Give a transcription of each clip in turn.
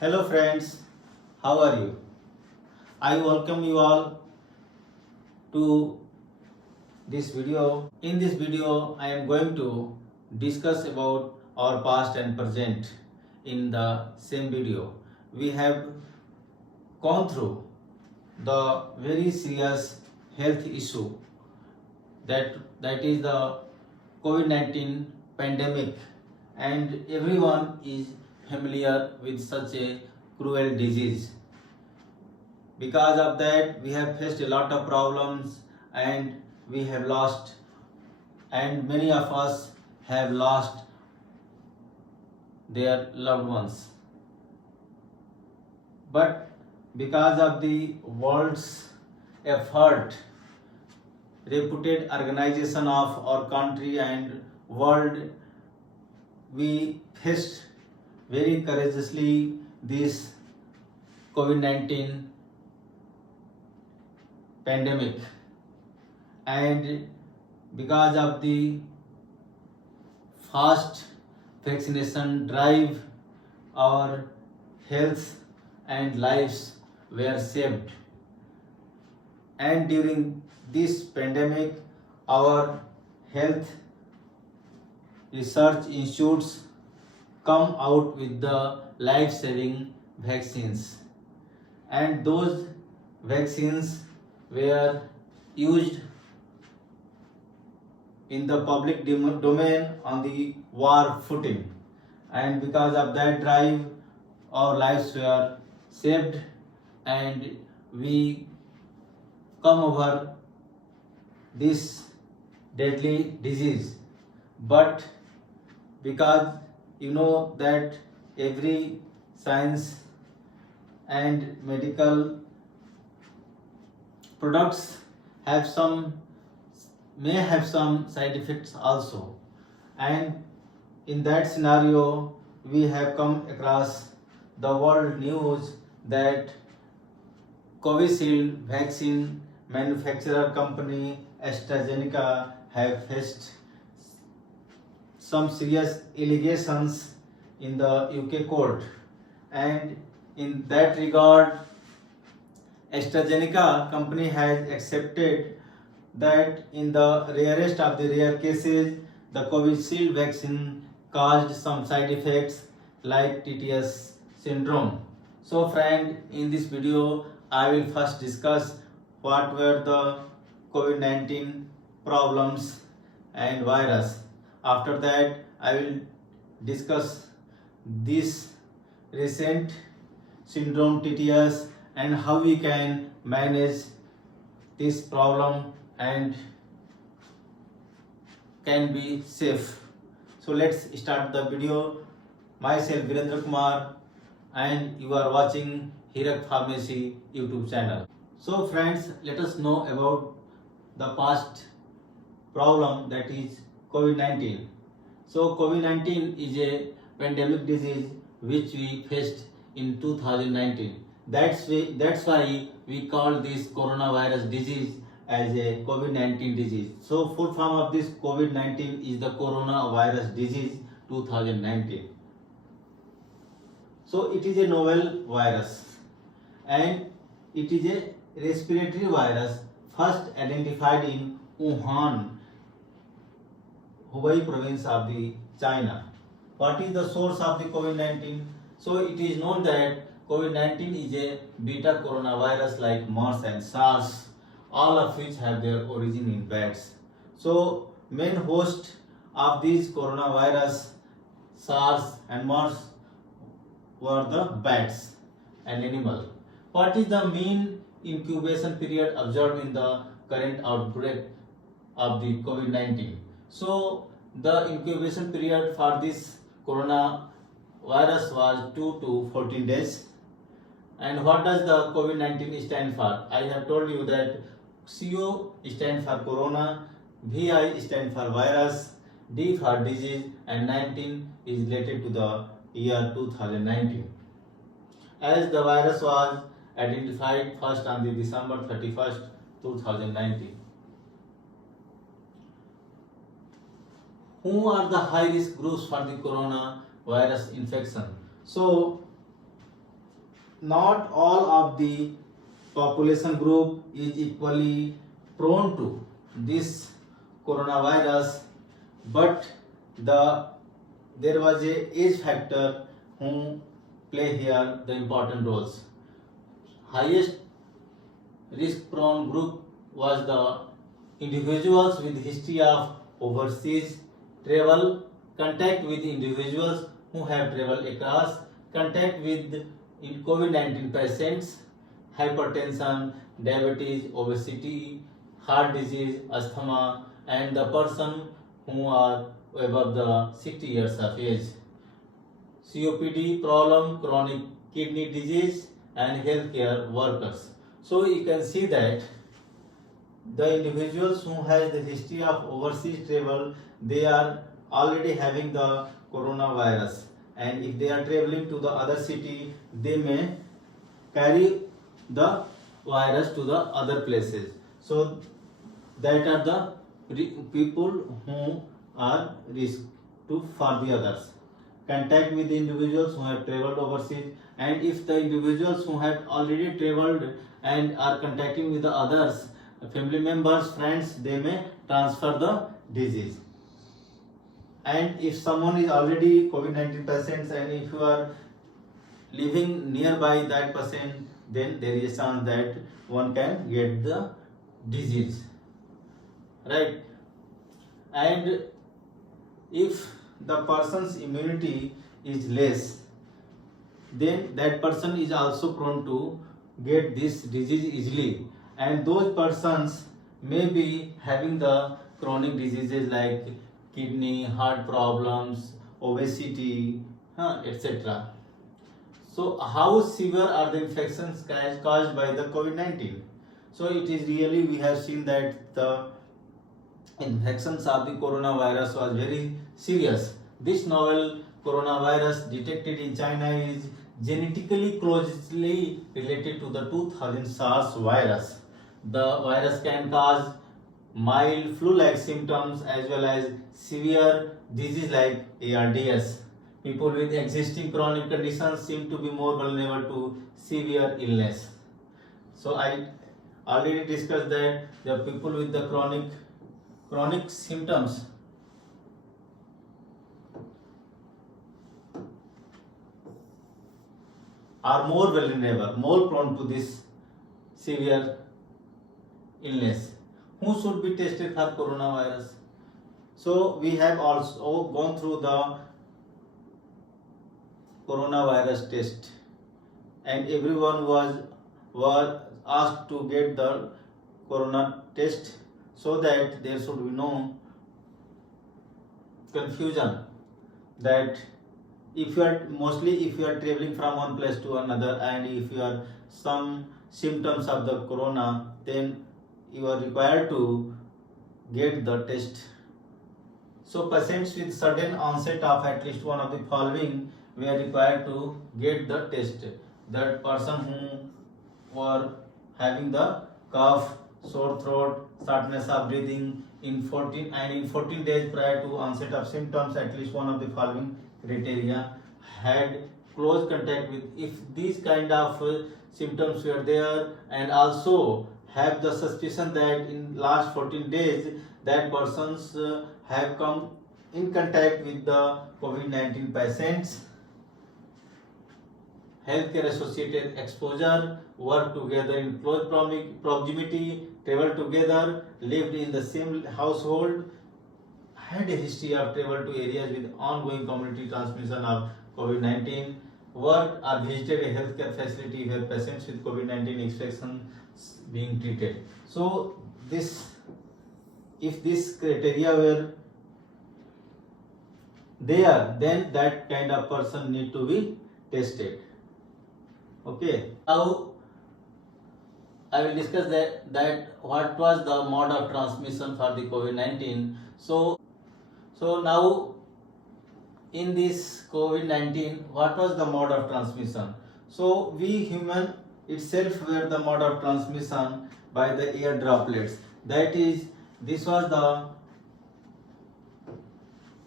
Hello friends, how are you? I welcome you all to this video. In this video, I am going to discuss about our past and present in the same video. We have gone through the very serious health issue that is the COVID-19 pandemic, and everyone is familiar with such a cruel disease. Because of that, we have faced a lot of problems and we have lost, and many of us have lost their loved ones. But because of the world's effort, reputed organization of our country and world, we faced very courageously this COVID-19 pandemic, and because of the fast vaccination drive, our health and lives were saved. And during this pandemic, our health research institutes come out with the life-saving vaccines, and those vaccines were used in the public domain on the war footing, and because of that drive our lives were saved and we come over this deadly disease. But because you know that every science and medical products may have some side effects also, and in that scenario we have come across the world news that Covishield vaccine manufacturer company AstraZeneca have faced some serious allegations in the UK court, and in that regard AstraZeneca company has accepted that in the rarest of the rare cases, the Covishield vaccine caused some side effects like TTS syndrome. So friend, in this video, I will first discuss what were the COVID-19 problems and virus. After that, I will discuss this recent syndrome TTS and how we can manage this problem and can be safe. So let's start the video. Myself Virendra Kumar, and you are watching Hirak Pharmacy YouTube channel. So friends, let us know about the past problem, that is COVID-19. So COVID-19 is a pandemic disease which we faced in 2019. That's why we call this coronavirus disease as a COVID-19 disease. So full form of this COVID-19 is the coronavirus disease 2019. So it is a novel virus and it is a respiratory virus first identified in Wuhan, Hubei province of the China. What is the source of the COVID-19? So it is known that COVID-19 is a beta coronavirus like MERS and SARS, all of which have their origin in bats. So main host of these coronavirus, SARS and MERS, were the bats, an animal. What is the mean incubation period observed in the current outbreak of the COVID-19? So the incubation period for this coronavirus was 2 to 14 days. And what does the COVID-19 stand for? I have told you that CO stands for corona, VI stands for virus, D for disease, and 19 is related to the year 2019. As the virus was identified first on the December 31st, 2019. Who are the high risk groups for the coronavirus infection? So not all of the population group is equally prone to this coronavirus, but there was a age factor who play here the important roles. Highest risk prone group was the individuals with history of overseas travel, contact with individuals who have traveled across, contact with COVID-19 patients, hypertension, diabetes, obesity, heart disease, asthma, and the person who are above the 60 years of age. COPD problem, chronic kidney disease, and healthcare workers. So you can see that the individuals who has the history of overseas travel, they are already having the coronavirus, and if they are traveling to the other city, they may carry the virus to the other places. So that are the people who are risk to for the others. Contact with the individuals who have traveled overseas, and if the individuals who have already traveled and are contacting with the others, family members, friends, they may transfer the disease. And if someone is already COVID-19 patient, and if you are living nearby that person, then there is a chance that one can get the disease, right? And if the person's immunity is less, then that person is also prone to get this disease easily, and those persons may be having the chronic diseases like kidney, heart problems, obesity, etc. So how severe are the infections caused by the COVID-19? So it is really, we have seen that the infections of the coronavirus was very serious. This novel coronavirus detected in China is genetically closely related to the 2000 SARS virus. The virus can cause mild flu-like symptoms as well as severe disease like ARDS. People with existing chronic conditions seem to be more vulnerable to severe illness. So I already discussed that the people with the chronic symptoms are more vulnerable, more prone to this severe illness. Who should be tested for coronavirus? So we have also gone through the coronavirus test, and everyone was asked to get the corona test, so that there should be no confusion that if you are traveling from one place to another, and if you are some symptoms of the corona, then you are required to get the test. So patients with sudden onset of at least one of the following were required to get the test. That person who were having the cough, sore throat, shortness of breathing in 14 days prior to onset of symptoms, at least one of the following criteria, had close contact with, if these kind of symptoms were there, and also have the suspicion that in last 14 days that persons have come in contact with the COVID-19 patients, healthcare associated exposure, work together in close proximity, travel together, lived in the same household, had a history of travel to areas with ongoing community transmission of COVID-19, worked or visited a healthcare facility where patients with COVID-19 infections being treated. So if this criteria were there, then that kind of person need to be tested. Okay. Now I will discuss that what was the mode of transmission for the COVID-19. So now in this COVID-19, what was the mode of transmission? So we human itself were the mode of transmission by the air droplets. That is, this was the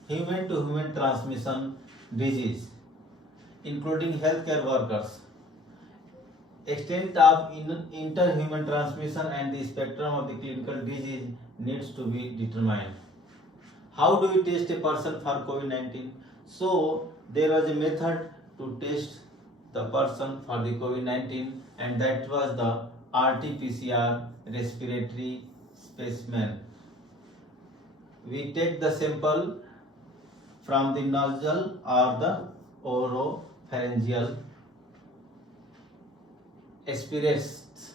human to human transmission disease, including healthcare workers. extent of interhuman transmission and the spectrum of the clinical disease needs to be determined. How do we test a person for COVID-19? So there was a method to test the person for the COVID-19, and that was the RT-PCR respiratory specimen. We take the sample from the nostril or the oropharyngeal aspirates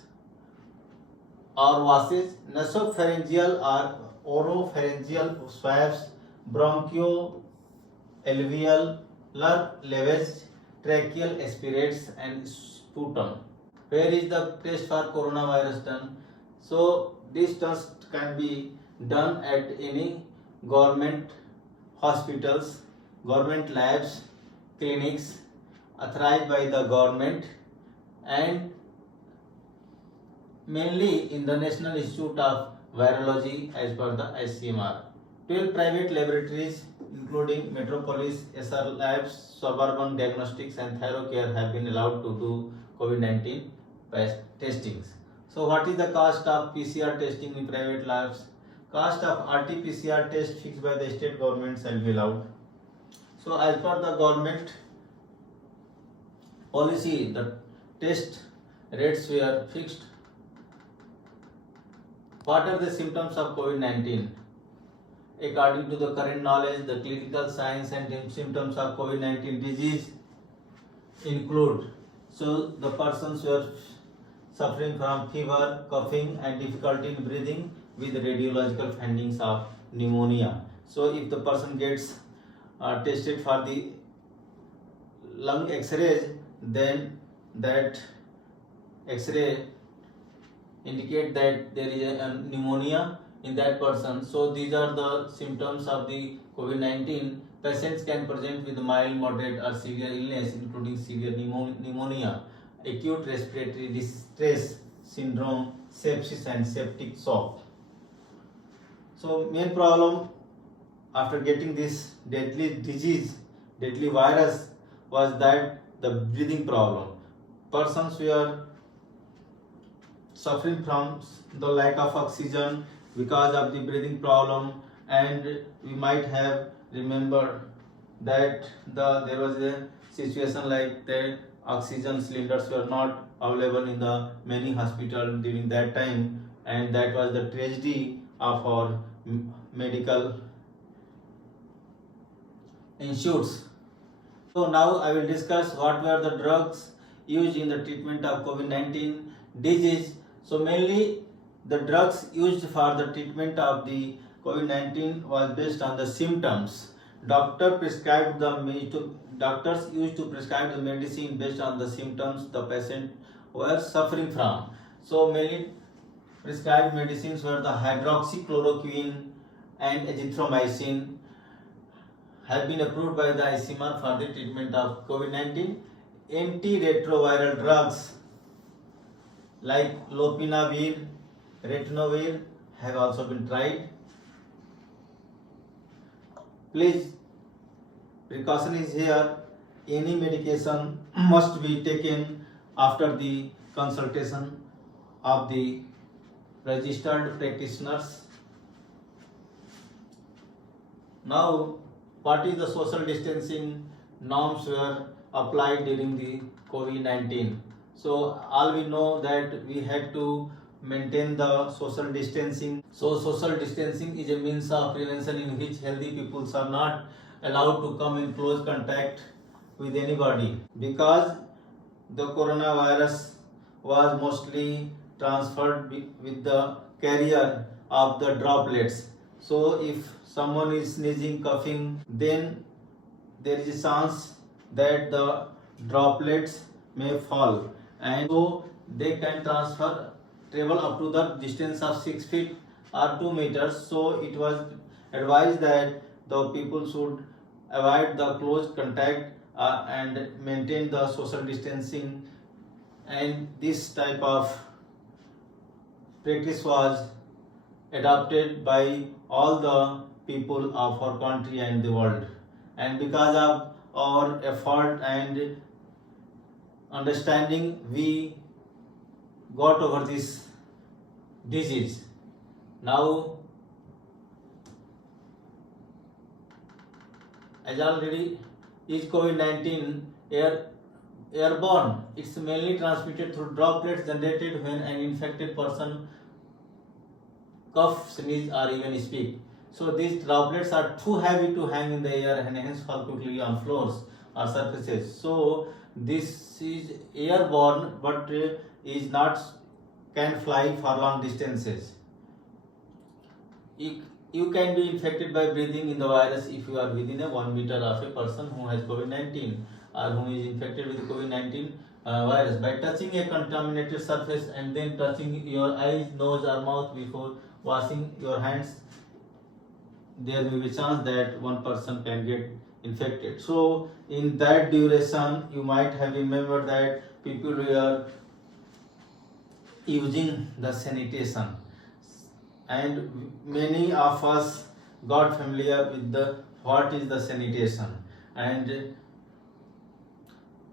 or washes, nasopharyngeal or oropharyngeal swabs, bronchoalveolar lavage, tracheal aspirates, and sputum. Where is the test for coronavirus done? So this test can be done at any government hospitals, government labs, clinics authorized by the government, and mainly in the National Institute of Virology as per the ICMR. 12 private laboratories including Metropolis, SR Labs, Suburban Diagnostics and Thyrocare have been allowed to do COVID-19 testings. So what is the cost of PCR testing in private labs? Cost of RT-PCR test fixed by the state government shall be allowed. So as per the government policy, the test rates were fixed. What are the symptoms of COVID-19? According to the current knowledge, the clinical signs and symptoms of COVID-19 disease include, so the persons were suffering from fever, coughing and difficulty in breathing with radiological findings of pneumonia. So if the person gets tested for the lung x-rays, then that x-ray indicate that there is a pneumonia in that person. So these are the symptoms of the COVID-19. Patients can present with mild, moderate or severe illness including severe pneumonia, acute respiratory distress syndrome, sepsis and septic shock. So main problem after getting this deadly disease, deadly virus, was that the breathing problem. Persons were suffering from the lack of oxygen because of the breathing problem, and we might have remembered that there was a situation like that oxygen cylinders were not available in the many hospitals during that time, and that was the tragedy of our medical institutes. So now I will discuss what were the drugs used in the treatment of COVID-19 disease. So mainly the drugs used for the treatment of the COVID-19 was based on the symptoms. Doctors used to prescribe the medicine based on the symptoms the patient were suffering from. So mainly prescribed medicines were the hydroxychloroquine and azithromycin, have been approved by the ICMR for the treatment of COVID-19. Antiretroviral drugs like lopinavir, ritonavir have also been tried. Please, precaution is here. Any medication must be taken after the consultation of the registered practitioners. Now, what is the social distancing norms were applied during the COVID-19? So all we know that we had to maintain the social distancing. So social distancing is a means of prevention in which healthy people are not allowed to come in close contact with anybody, because the coronavirus was mostly transferred with the carrier of the droplets. So if someone is sneezing, coughing, then there is a chance that the droplets may fall, and so they can travel up to the distance of 6 feet or 2 meters. So it was advised that the people should avoid the close contact and maintain the social distancing, and this type of practice was adopted by all the people of our country and the world. And because of our effort and understanding, we got over this disease. Now, as already, is COVID-19 airborne? It's mainly transmitted through droplets generated when an infected person cough, sneeze, or even speak. So these droplets are too heavy to hang in the air and hence fall quickly on floors or surfaces. So this is airborne, but is not can fly for long distances. You can be infected by breathing in the virus if you are within a 1 meter of a person who has COVID-19 or who is infected with COVID-19 virus by touching a contaminated surface and then touching your eyes, nose or mouth before washing your hands. There may be a chance that one person can get infected. So in that duration, you might have remembered that people were using the sanitation, and many of us got familiar with the what is the sanitation, and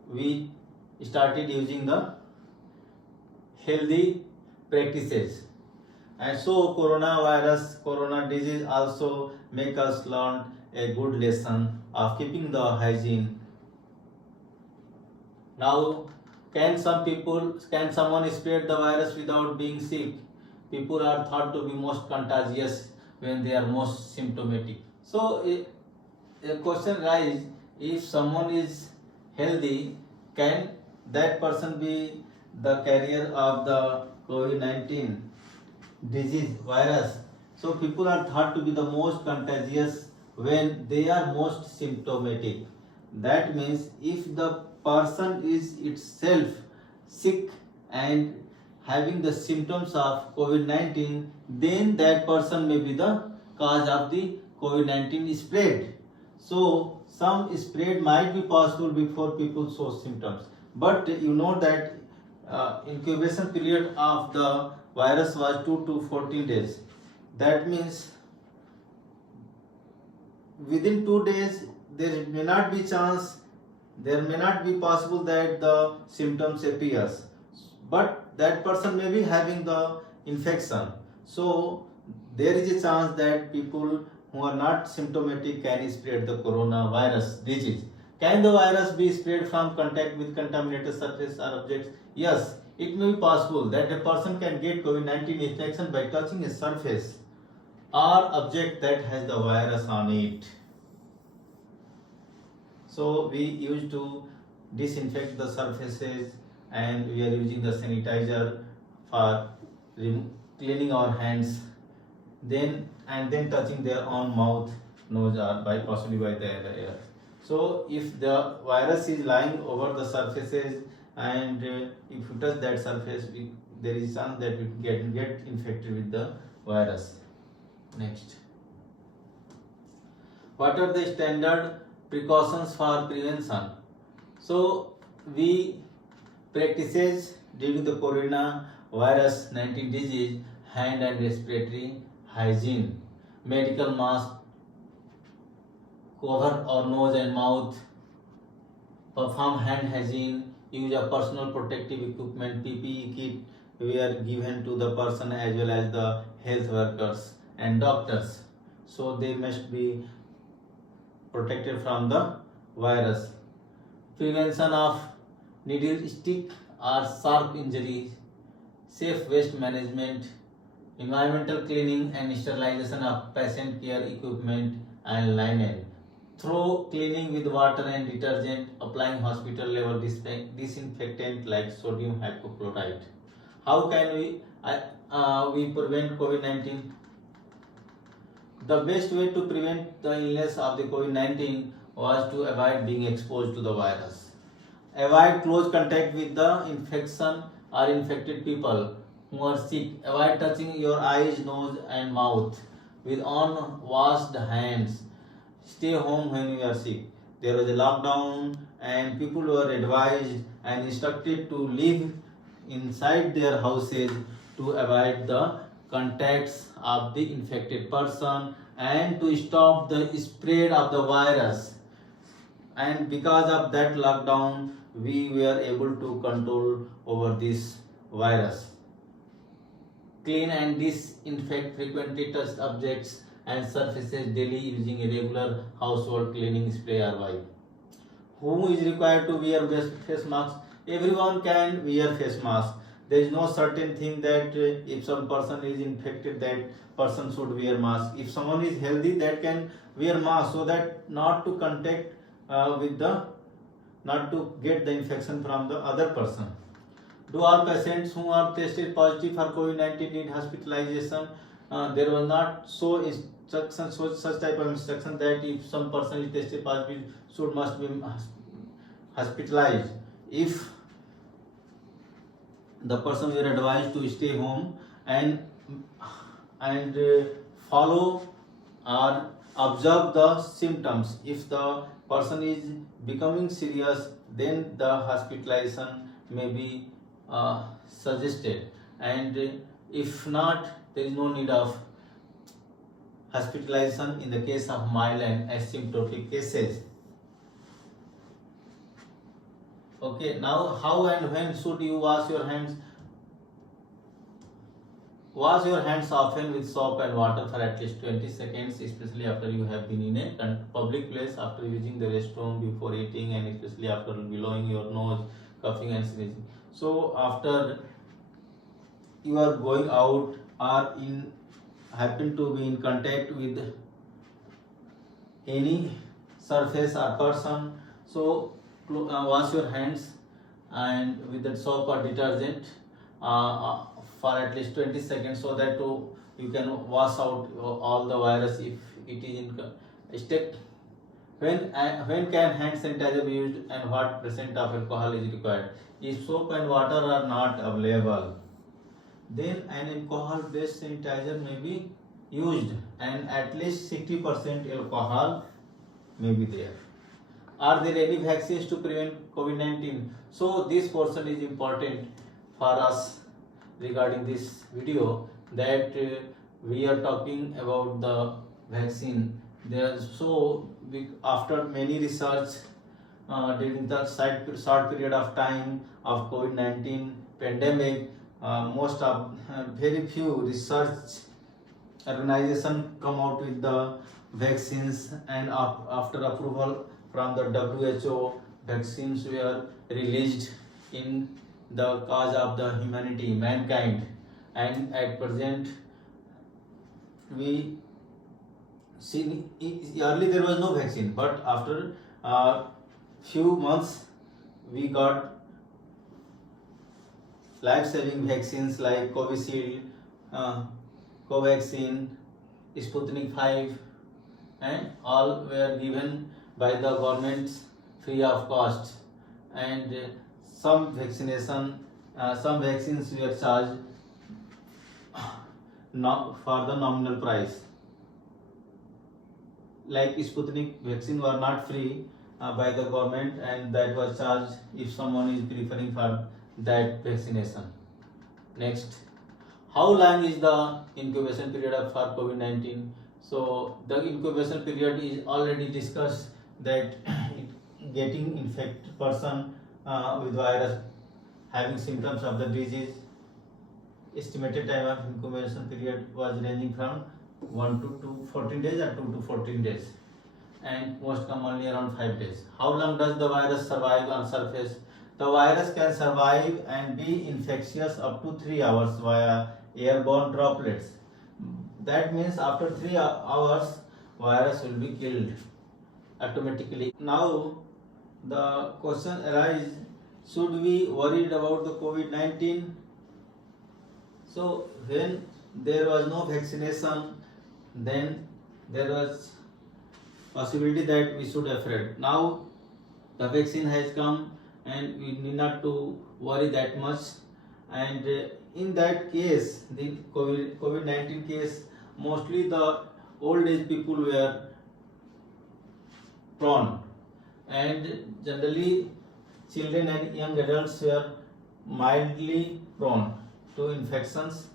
we started using the healthy practices. And so corona disease also make us learn a good lesson of keeping the hygiene. Now, can someone spread the virus without being sick? People are thought to be most contagious when they are most symptomatic. So a question arises, if someone is healthy, can that person be the carrier of the COVID-19 disease virus? So people are thought to be the most contagious when they are most symptomatic. That means if the person is itself sick and having the symptoms of COVID-19, then that person may be the cause of the COVID-19 spread. So some spread might be possible before people show symptoms, but you know that incubation period of the virus was 2 to 14 days. That means within 2 days there may not be possible that the symptoms appears, but that person may be having the infection. So there is a chance that people who are not symptomatic can spread the coronavirus disease. Can the virus be spread from contact with contaminated surface or objects? Yes, it may be possible that a person can get COVID-19 infection by touching a surface or object that has the virus on it. So we used to disinfect the surfaces, and we are using the sanitizer for cleaning our hands, then touching their own mouth, nose, or possibly by the air. So if the virus is lying over the surfaces and if you touch that surface, there is chance that we get infected with the virus. Next, what are the standard precautions for prevention? So we practices during the coronavirus 19 disease: hand and respiratory hygiene, medical mask, cover our nose and mouth, perform hand hygiene, use of personal protective equipment, PPE kit we are given to the person as well as the health workers and doctors. So they must be protected from the virus. Prevention of needle stick or sharp injuries, safe waste management, environmental cleaning and sterilization of patient care equipment and linen, thorough cleaning with water and detergent, applying hospital level disinfectant like sodium hypochlorite. How can we prevent COVID-19? The best way to prevent the illness of the COVID-19 was to avoid being exposed to the virus. Avoid close contact with the infection or infected people who are sick. Avoid touching your eyes, nose and mouth with unwashed hands. Stay home when you are sick. There was a lockdown and people were advised and instructed to live inside their houses to avoid the contacts of the infected person and to stop the spread of the virus. And because of that lockdown, we were able to control over this virus. Clean and disinfect frequently touched objects and surfaces daily using a regular household cleaning spray or wipe. Who is required to wear face masks? Everyone can wear face mask. There is no certain thing that if some person is infected, that person should wear mask. If someone is healthy, that can wear mask, so that not to contact not to get the infection from the other person. Do all patients who are tested positive for COVID-19 need hospitalization? There was not such type of instruction that if some person is tested positive, must be hospitalized. If the person were advised to stay home and follow or observe the symptoms. If the person is becoming serious, then the hospitalization may be suggested, and if not, there is no need of hospitalization in the case of mild and asymptomatic cases. Okay, now how and when should you wash your hands? Wash your hands often with soap and water for at least 20 seconds, especially after you have been in a public place, after using the restroom, before eating, and especially after blowing your nose, coughing and sneezing. So after you are going out or happen to be in contact with any surface or person, so wash your hands and with that soap or detergent for at least 20 seconds, so that you can wash out all the virus if it is in state. When can hand sanitizer be used and what percent of alcohol is required? If soap and water are not available, then an alcohol-based sanitizer may be used and at least 60% alcohol may be there. Are there any vaccines to prevent COVID-19? So this portion is important for us regarding this video, that we are talking about the vaccine. After many research during the short period of time of COVID-19 pandemic, very few research organizations come out with the vaccines, and after approval from the WHO, vaccines were released in the cause of the humanity, mankind, and at present we see early there was no vaccine, but after few months we got life-saving vaccines like Covishield, Covaxin, Sputnik 5, and all were given by the government free of cost, and some vaccines were charged for the nominal price. Like Sputnik vaccine were not free by the government, and that was charged if someone is preferring for that vaccination. Next, how long is the incubation period for COVID-19? So the incubation period is already discussed, that getting infected person with virus having symptoms of the disease, estimated time of incubation period was ranging from 1 to 14 days or 2 to 14 days, and most commonly around 5 days. How long does the virus survive on surface? The virus can survive and be infectious up to 3 hours via airborne droplets. That means after 3 hours, virus will be killed automatically. Now the question arises, should we worried about the COVID-19? So when there was no vaccination, then there was possibility that we should afraid. Now the vaccine has come and we need not to worry that much, and in that case, the COVID-19 case, mostly the old age people were prone, and generally children and young adults were mildly prone to infections.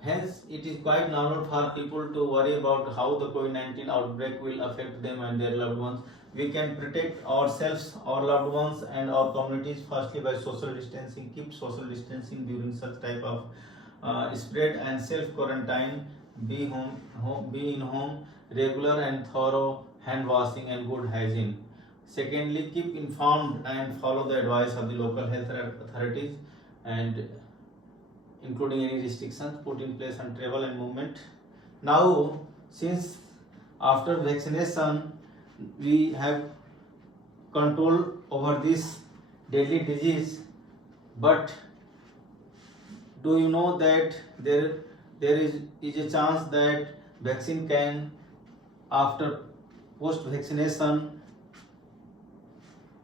Hence, it is quite normal for people to worry about how the COVID-19 outbreak will affect them and their loved ones. we can protect ourselves, our loved ones, and our communities. Firstly, by social distancing. Keep social distancing during such type of spread, and self quarantine. Be in home. Regular and thorough hand washing and good hygiene. Secondly, keep informed and follow the advice of the local health authorities, and including any restrictions put in place on travel and movement. Now, since after vaccination we have control over this deadly disease, but do you know that there is a chance that vaccine can, after post vaccination,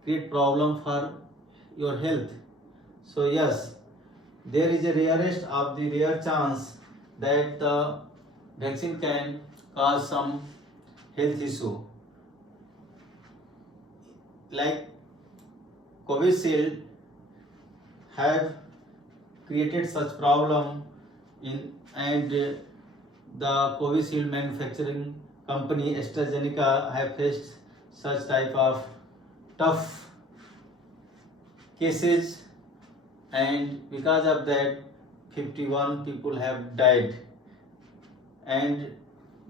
create problem for your health? So yes, there is a rarest of the rare chance that the vaccine can cause some health issue, like Covishield have created such problem in, and the Covishield manufacturing company AstraZeneca have faced such type of tough cases, and because of that 51 people have died. And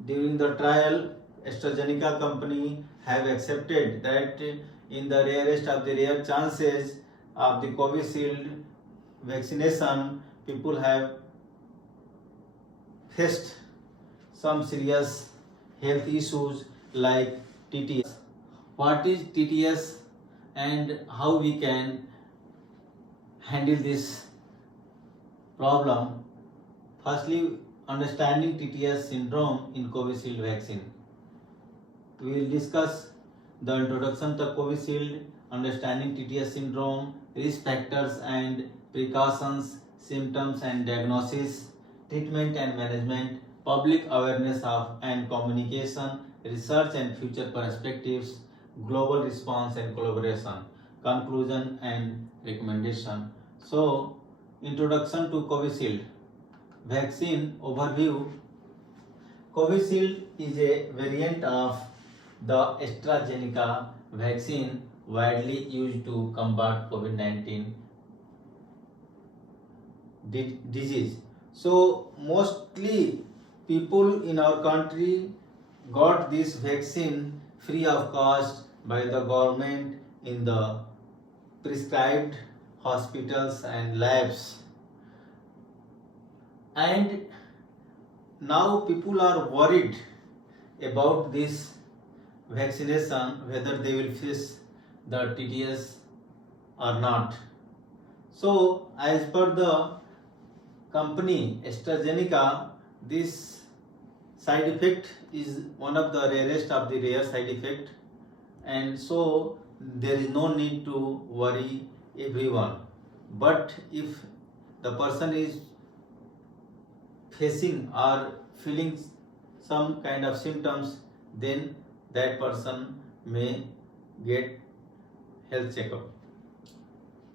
during the trial, AstraZeneca company have accepted that in the rarest of the rare chances of the Covishield vaccination, people have faced some serious health issues like TTS. What is TTS and how we can handle this problem? Firstly, understanding TTS syndrome in Covishield vaccine. We will discuss the introduction to Covishield, understanding TTS syndrome, risk factors and precautions, symptoms and diagnosis, treatment and management, public awareness of and communication, research and future perspectives, global response and collaboration, conclusion and recommendation. So, introduction to Covishield vaccine overview. Covishield is a variant of the AstraZeneca vaccine widely used to combat COVID-19 disease. So mostly people in our country got this vaccine free of cost by the government in the prescribed hospitals and labs. And now people are worried about this vaccination, whether they will face the TTS or not. So as per the company AstraZeneca, this side effect is one of the rarest of the rare side effect, and so there is no need to worry everyone. But if the person is facing or feeling some kind of symptoms, then that person may get health checkup.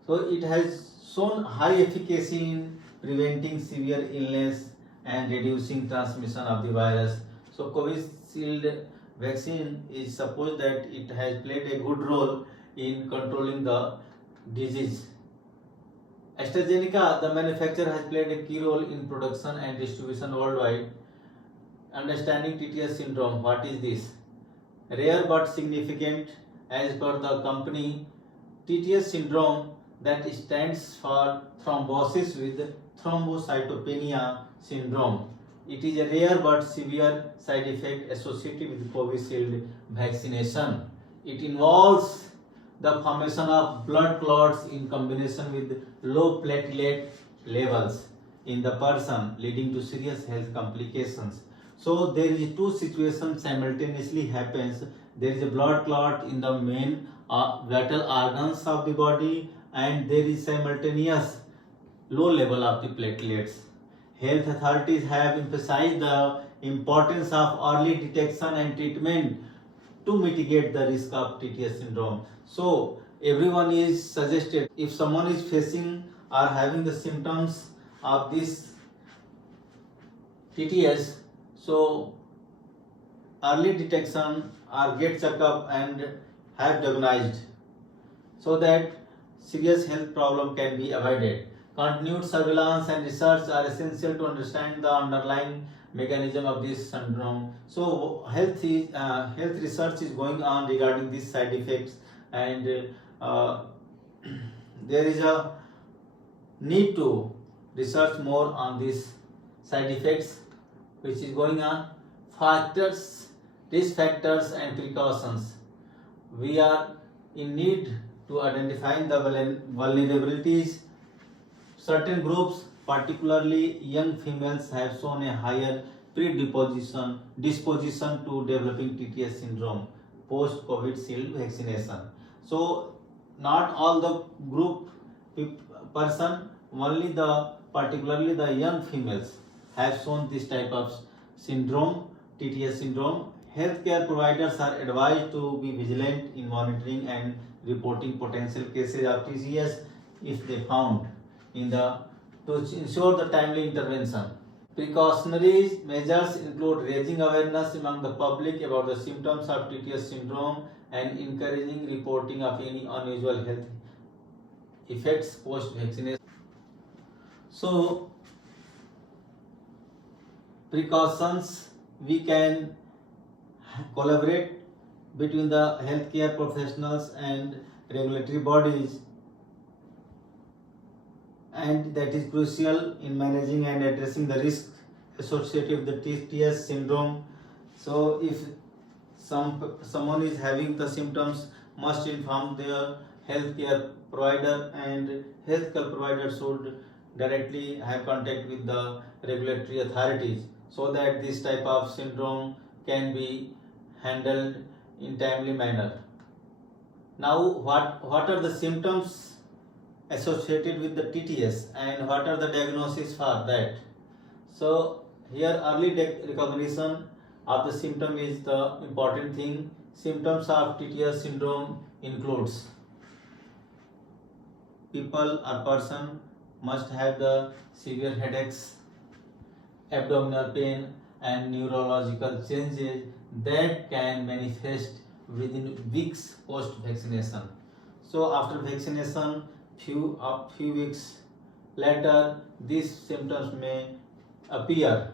So it has shown high efficacy in preventing severe illness and reducing transmission of the virus. So Covishield vaccine is supposed that it has played a good role in controlling the disease. AstraZeneca, the manufacturer, has played a key role in production and distribution worldwide. Understanding TTS syndrome. What is this? Rare but significant. As per the company, TTS syndrome, that stands for thrombosis with thrombocytopenia syndrome. It is a rare but severe side effect associated with Covishield vaccination. It involves the formation of blood clots in combination with low platelet levels in the person, leading to serious health complications. So there is two situations simultaneously happens. There is a blood clot in the main vital organs of the body, and there is simultaneous low level of the platelets. Health authorities have emphasized the importance of early detection and treatment to mitigate the risk of TTS syndrome. So everyone is suggested, if someone is facing or having the symptoms of this TTS, so early detection or get checkup and have diagnosed, so that serious health problem can be avoided. Continued surveillance and research are essential to understand the underlying mechanism of this syndrome. So health research is going on regarding these side effects, and there is a need to research more on these side effects which is going on. Factors, risk factors and precautions. We are in need to identify the vulnerabilities. Certain groups, particularly young females, have shown a higher disposition to developing TTS syndrome post Covishield vaccination. So not all the group person, only the particularly the young females have shown this type of syndrome, TTS syndrome. Healthcare providers are advised to be vigilant in monitoring and reporting potential cases of TTS if they found to ensure the timely intervention. Precautionary measures include raising awareness among the public about the symptoms of TTS syndrome and encouraging reporting of any unusual health effects post vaccination. So, precautions, we can collaborate between the healthcare professionals and regulatory bodies, and that is crucial in managing and addressing the risk associated with the TTS syndrome. So if someone is having the symptoms, must inform their healthcare provider, and healthcare provider should directly have contact with the regulatory authorities so that this type of syndrome can be handled in timely manner. Now what are the symptoms associated with the TTS and what are the diagnoses for that? So here early recognition of the symptom is the important thing. Symptoms of TTS syndrome includes people or person must have the severe headaches, abdominal pain and neurological changes that can manifest within weeks post vaccination. So after vaccination, few weeks later, these symptoms may appear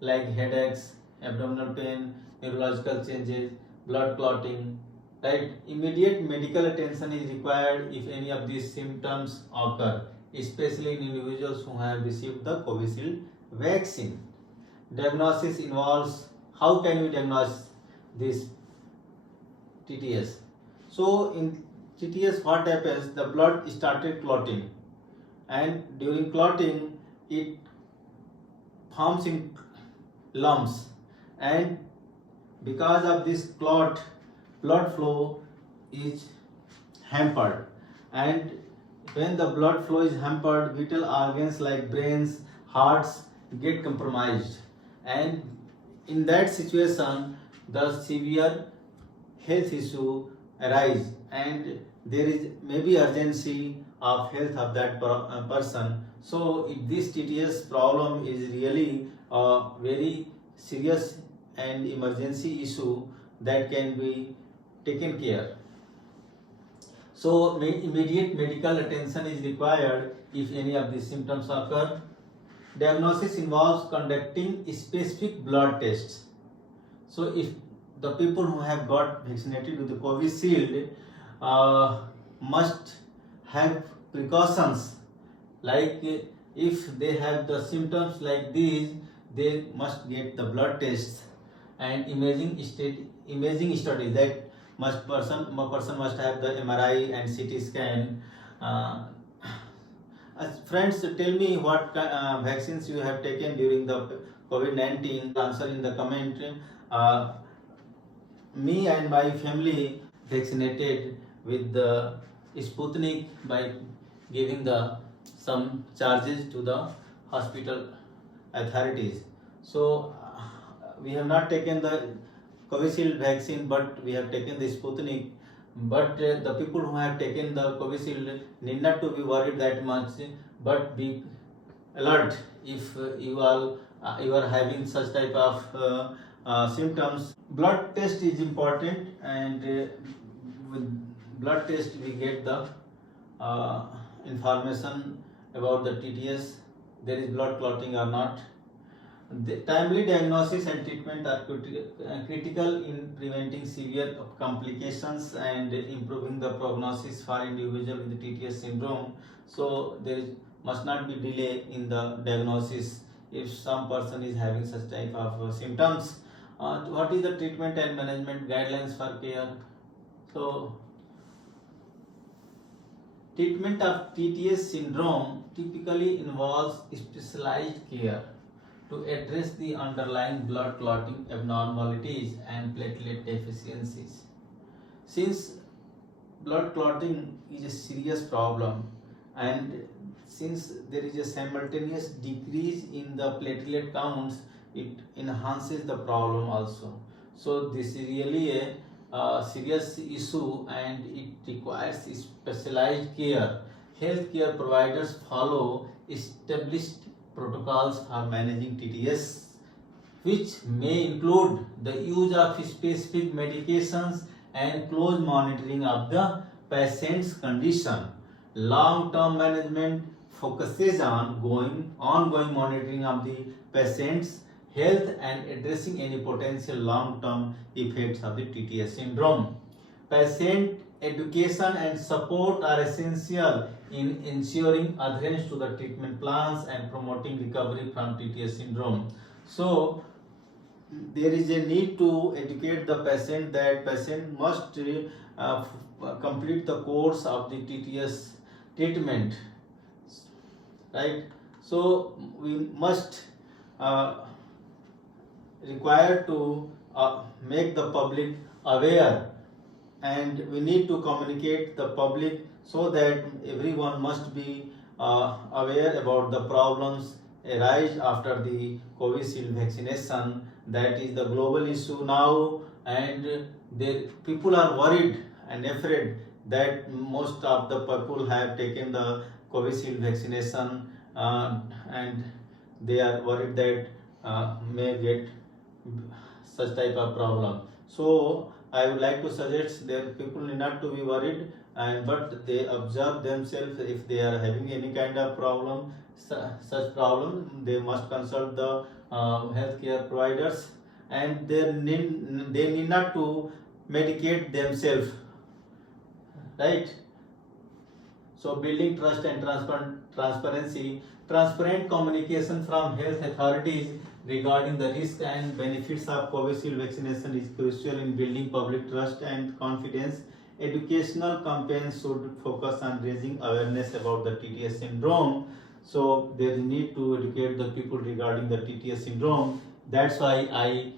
like headaches, abdominal pain, neurological changes, blood clotting, right? Immediate medical attention is required if any of these symptoms occur, especially in individuals who have received the Covishield vaccine. Diagnosis involves, how can we diagnose this TTS? So in TTS, what happens? The blood started clotting, and during clotting it forms in lumps, and because of this clot, blood flow is hampered, and when the blood flow is hampered, vital organs like brains, hearts get compromised, and in that situation the severe health issue arise, and there is maybe urgency of health of that person. So if this TTS problem is really a very serious and emergency issue that can be taken care. So immediate medical attention is required if any of these symptoms occur. Diagnosis involves conducting specific blood tests. So if the people who have got vaccinated with the Covishield must have precautions, like if they have the symptoms like these, they must get the blood tests and imaging studies, that person must have the MRI and CT scan. Friends, tell me what vaccines you have taken during the COVID-19. Answer in the comment. Me and my family vaccinated with the Sputnik by giving some charges to the hospital authorities. So we have not taken the Covishield vaccine, but we have taken the Sputnik. But the people who have taken the Covishield need not to be worried that much, but be alert if you are having such type of symptoms. Blood test is important, and with blood test we get the information about the TTS, there is blood clotting or not. The timely diagnosis and treatment are critical in preventing severe complications and improving the prognosis for individual with TTS syndrome. So there must not be delay in the diagnosis if some person is having such type of symptoms. What is the treatment and management guidelines for care? So treatment of TTS syndrome typically involves specialized care to address the underlying blood clotting abnormalities and platelet deficiencies. Since blood clotting is a serious problem and since there is a simultaneous decrease in the platelet counts, it enhances the problem also. So this is really a serious issue and it requires specialized care. Healthcare providers follow established protocols for managing TTS, which may include the use of specific medications and close monitoring of the patient's condition. Long-term management focuses on ongoing monitoring of the patient's health and addressing any potential long-term effects of the TTS syndrome. Patient education and support are essential in ensuring adherence to the treatment plans and promoting recovery from TTS syndrome. So there is a need to educate the patient that patient must complete the course of the TTS treatment, right? So we must require to make the public aware, and we need to communicate the public so that everyone must be aware about the problems arise after the Covishield vaccination. That is the global issue now, and people are worried and afraid that most of the people have taken the Covishield vaccination and they are worried that may get such type of problem. So I would like to suggest that people need not to be worried, but they observe themselves. If they are having any kind of problem, such problem, they must consult the healthcare providers, and they need not to medicate themselves, right? So building trust and transparency, transparent communication from health authorities regarding the risks and benefits of Covishield vaccination is crucial in building public trust and confidence. Educational campaigns should focus on raising awareness about the TTS syndrome. So there is need to educate the people regarding the TTS syndrome. That's why I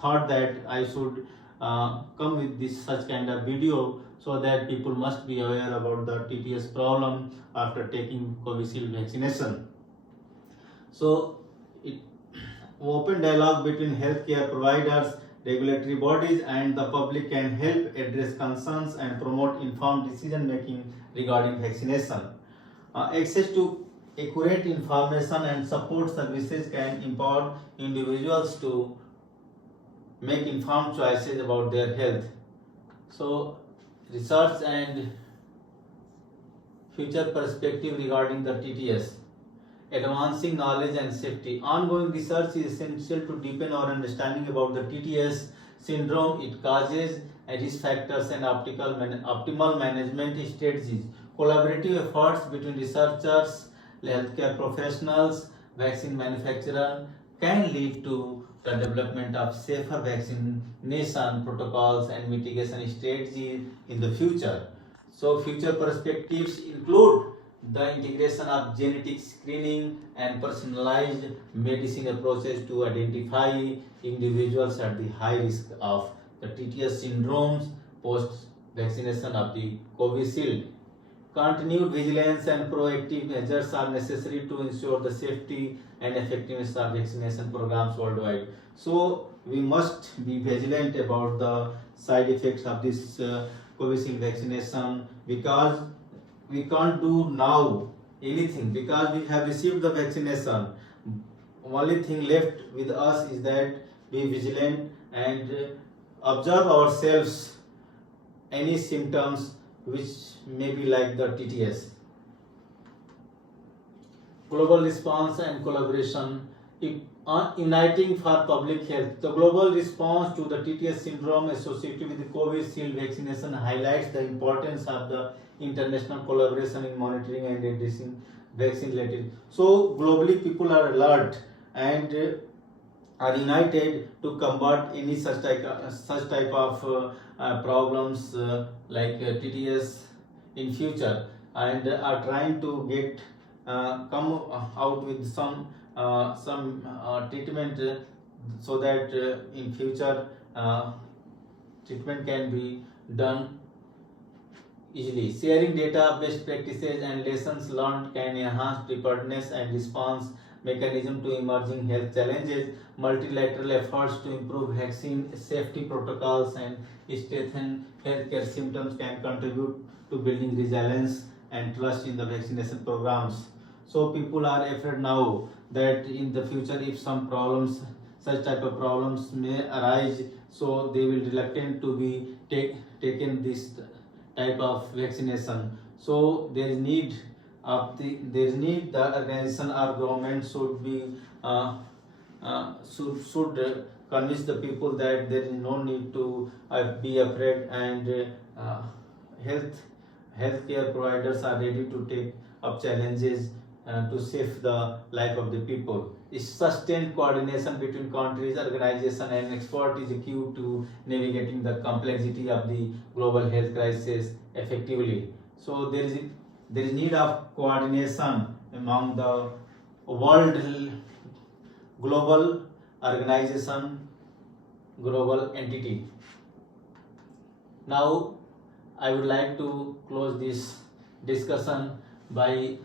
thought that I should come with this such kind of video, so that people must be aware about the TTS problem after taking Covishield vaccination. So open dialogue between healthcare providers, regulatory bodies and the public can help address concerns and promote informed decision making regarding vaccination. Access to accurate information and support services can empower individuals to make informed choices about their health. So research and future perspective regarding the TTS. Advancing knowledge and safety. Ongoing research is essential to deepen our understanding about the TTS syndrome, its causes, risk factors and optimal management strategies. Collaborative efforts between researchers, healthcare professionals, vaccine manufacturers can lead to the development of safer vaccination protocols and mitigation strategies in the future. So future perspectives include the integration of genetic screening and personalized medicine approaches to identify individuals at the high risk of the TTS syndromes post vaccination of the Covishield. Continued vigilance and proactive measures are necessary to ensure the safety and effectiveness of vaccination programs worldwide. So we must be vigilant about the side effects of this Covishield vaccination, because we can't do now anything because we have received the vaccination. Only thing left with us is that be vigilant and observe ourselves any symptoms which may be like the TTS. Global response and collaboration uniting for public health. The global response to the TTS syndrome associated with the Covishield vaccination highlights the importance of the international collaboration in monitoring and addressing vaccine related. So globally people are alert and are united to combat any such type of problems like TTS in future, and are trying to get come out with some treatment so that in future treatment can be done easily. Sharing data, best practices and lessons learned can enhance preparedness and response mechanism to emerging health challenges. Multilateral efforts to improve vaccine safety protocols and strengthen healthcare systems can contribute to building resilience and trust in the vaccination programs. So people are afraid now that in the future if some problems, such type of problems may arise, so they will reluctant to be taken this type of vaccination. So there is need the organization or government should be should convince the people that there is no need to be afraid, and healthcare providers are ready to take up challenges to save the life of the people. Sustained coordination between countries, organizations and experts is a key to navigating the complexity of the global health crisis effectively. So there is need of coordination among the world, global organization, global entity. Now I would like to close this discussion by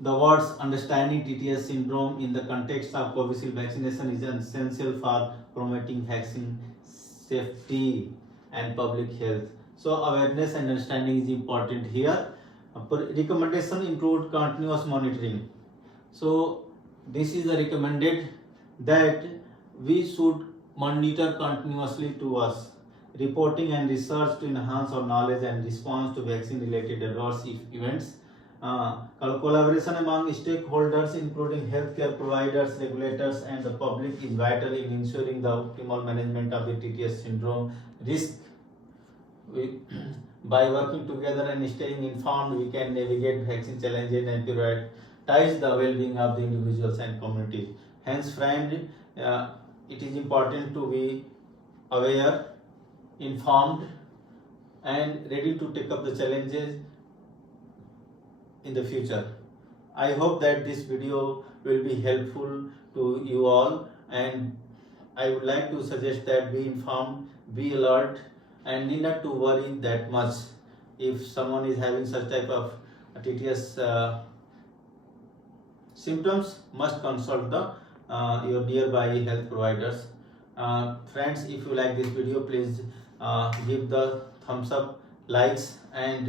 the words understanding TTS syndrome in the context of Covishield vaccination is essential for promoting vaccine safety and public health. So awareness and understanding is important here. Recommendation include continuous monitoring. So this is the recommended that we should monitor continuously to us, reporting and research to enhance our knowledge and response to vaccine related adverse events. Collaboration among stakeholders including healthcare providers, regulators and the public is vital in ensuring the optimal management of the TTS syndrome risk. By working together and staying informed, we can navigate vaccine challenges and prioritize the well-being of the individuals and communities. Hence, friend, it is important to be aware, informed and ready to take up the challenges in the future. I hope that this video will be helpful to you all, and I would like to suggest that be informed, be alert and need not to worry that much. If someone is having such type of TTS symptoms, must consult the your nearby health providers. Friends, if you like this video, please give the thumbs up, likes and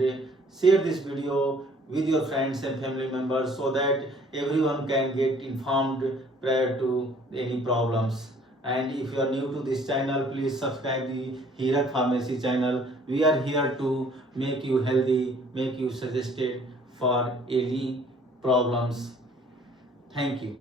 share this video with your friends and family members so that everyone can get informed prior to any problems. And if you are new to this channel, please subscribe the Hirak Pharmacy channel. We are here to make you healthy, make you suggested for any problems. Thank you.